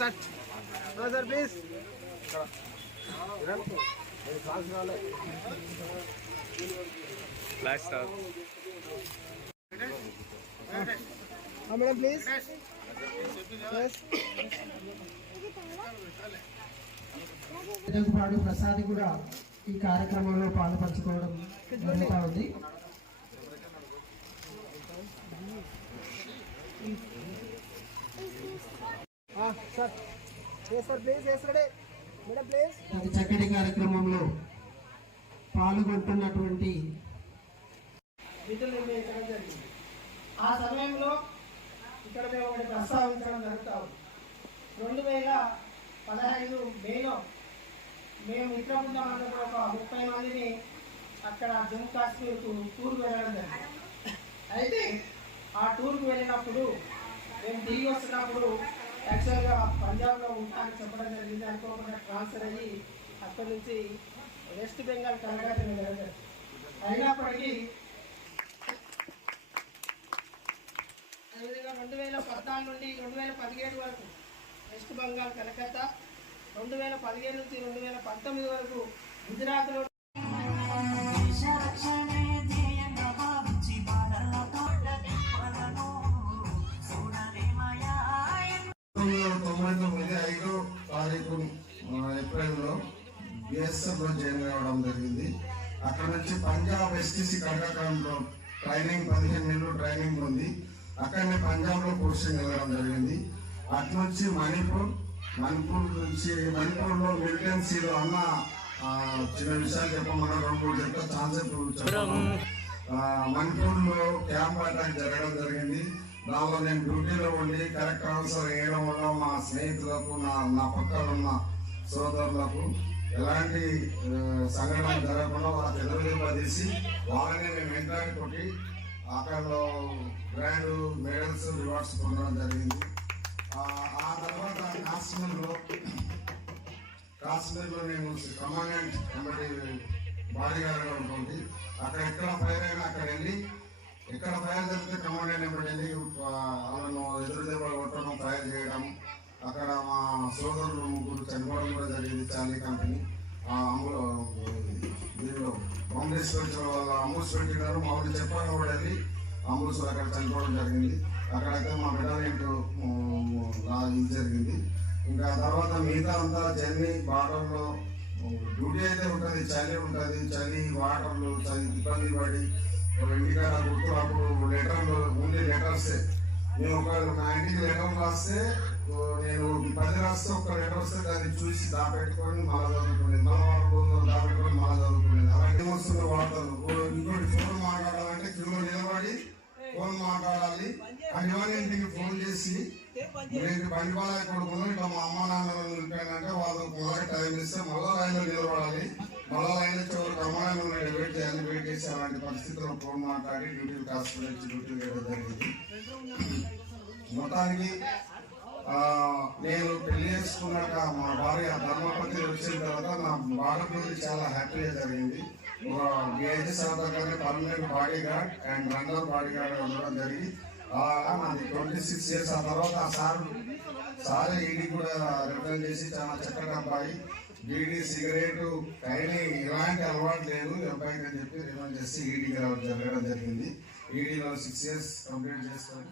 Sir sir please flash star madam please తెలుగుపాడు Prasad కూడా ఈ కార్యక్రమంలో పాల్పంచుకోవడం జరుగుతూ ఉంది. సార్ సార్ ప్లీజ్ వేస్తాడే మేడం ప్లీజ్ అది చక్కటి కార్యక్రమంలో పాల్గొంటున్నటువంటి ఆ సమయంలో ఇక్కడ మేము ఒకటి ప్రస్తావించడం జరుగుతా రెండు వేల పదహైదు మేలో మేము మిత్ర బృందం కూడా ఒక ముప్పై మందిని అక్కడ జమ్మూ కాశ్మీర్కు టూర్కు వెళ్ళడం జరిగింది. అయితే ఆ టూర్కు వెళ్ళినప్పుడు మేము తిరిగి వస్తున్నప్పుడు యాక్చువల్గా పంజాబ్లో ఉంటా అని చెప్పడం జరిగింది. అనుకోకుండా ట్రాన్స్ఫర్ అయ్యి అక్కడి నుంచి వెస్ట్ బెంగాల్ కలకత్తా జరిగింది. అయినప్పటికీ అదేవిధంగా రెండు వేల పద్నాలుగు నుండి రెండు వేల పదిహేడు వరకు వెస్ట్ బెంగాల్ కలకత్తా రెండు వేల పదిహేను నుంచి రెండు వేల పంతొమ్మిది వరకు గుజరాత్లో బిఎస్ఎఫ్లో జాయిన్ అవ్వడం జరిగింది. అక్కడ నుంచి పంజాబ్ ఎస్టీసీ కటకంలో ట్రైనింగ్ పదిహేను నెలలు ట్రైనింగ్ ఉంది. అక్కడనే పంజాబ్లో లో వెళ్ళడం జరిగింది. అటు నుంచి మణిపూర్ మణిపూర్ నుంచి మణిపూర్లో మిలిటెన్సీలో అన్న చిన్న విషయాలు చెప్పమన్నా రెండు మూడు చెప్తా ఛాన్స్ మణిపూర్లో క్యాంప్ అటాక్ జరగడం జరిగింది. దానిలో నేను డ్యూటీలో ఉండి కరెక్ట్ ఆన్సర్ వేయడం వల్ల మా స్నేహితులకు నా నా పక్కన ఉన్న సోదరులకు ఎలాంటి సంఘటన జరగకుండా వాళ్ళకి ఎదురుదెబ్బతీసి వాళ్ళని మేము వెంటనే కొట్టి అక్కడ గ్రాండ్ మెడల్స్ రివార్డ్స్ పొందడం జరిగింది. ఆ తర్వాత కాశ్మీర్లో కాశ్మీర్లో నేను కమాండెంట్ కమిటీ బాడీగార్డ్గా ఉంటుంది అక్కడ ఎక్కడ ఫైర్ అయినా అక్కడ వెళ్ళి ఎక్కడ ఫైర్ జరిగితే కమాండెంట్ ఎప్పుడు వెళ్ళి వాళ్ళను ఎదురు దెబ్బలు కొట్టడం ఫైర్ చేయడం అక్కడ మా సోదరులు కూడా చాలీ కంపెనీ ఆ అమృతేశ్వర దీనిలో కాంగ్రెస్ పెట్టినారు మామూలు చెప్పాను కూడా వెళ్ళి అమూల్స్ అక్కడ చనిపోవడం జరిగింది. అక్కడైతే మా మెడాలియంట్ ఇది జరిగింది. ఇంకా తర్వాత మిగతా అంతా జర్నీ వాటర్లో డ్యూటీ అయితే ఉంటుంది చలి ఉంటుంది. చలి వాటర్లు చలి ఇబ్బంది పడి ఇంటికాడ గుర్తు అప్పుడు లెటర్లు ఓన్లీ లెటర్సే నేను ఒక నా ఇంటికి లెటర్ రాస్తే నేను పది రాస్తే ఒక లెటర్ వస్తే దాన్ని చూసి దాపెట్టుకొని మళ్ళా చదువుకునేది. మళ్ళీ వారం రోజులు దాపెట్టుకొని మళ్ళా చదువుకునేది. అలాంటి వస్తున్న వార్తలు ఇంకోటి ఫోన్ మాట్లాడాలంటే క్యూలో నిలబడి ఫోన్ మాట్లాడాలి. అని ఇంటికి ఫోన్ చేసి నేను బండి బాలయ్య ఇట్లా మా అమ్మ నాన్న నిలిపానంటే వాళ్ళు మొదటి టైం ఇస్తే మళ్ళా లైన్లో నిలబడాలి. మళ్ళా లైన్ వచ్చి ఎవరికి వెయిట్ చేయాలి వెయిట్ చేసి అలాంటి పరిస్థితుల్లో ఫోన్ మాట్లాడి డ్యూటీలు కాసుకుని వచ్చి డ్యూటీలు వేయడం జరిగింది. మొత్తానికి నేను పెళ్ళి చేసుకున్నాక మా భార్య ధర్మపతి వచ్చిన తర్వాత నా భార్య గురించి చాలా హ్యాపీగా జరిగింది. ఏజ్ శాతకాన్ని పర్మనెంట్ బాడీ గార్డ్ అండ్ రంగర్ బాడీ గార్డ్ ఉండడం జరిగి అలా నాది ట్వంటీ సిక్స్ ఇయర్స్ ఆ తర్వాత ఆ సార్ సార్ ఇంటికి కూడా రిటర్న్ చేసి చాలా చక్కటి అబ్బాయి. బీడీ సిగరెట్ కైని ఇలాంటి అలవాటు లేదు. ఈ అబ్బాయికి అని చెప్పి రిమాండ్ చేసి ఈడీకి రావడం జరగడం జరిగింది. ఈడీలో సిక్స్ ఇయర్స్ కంప్లీట్ చేసుకొని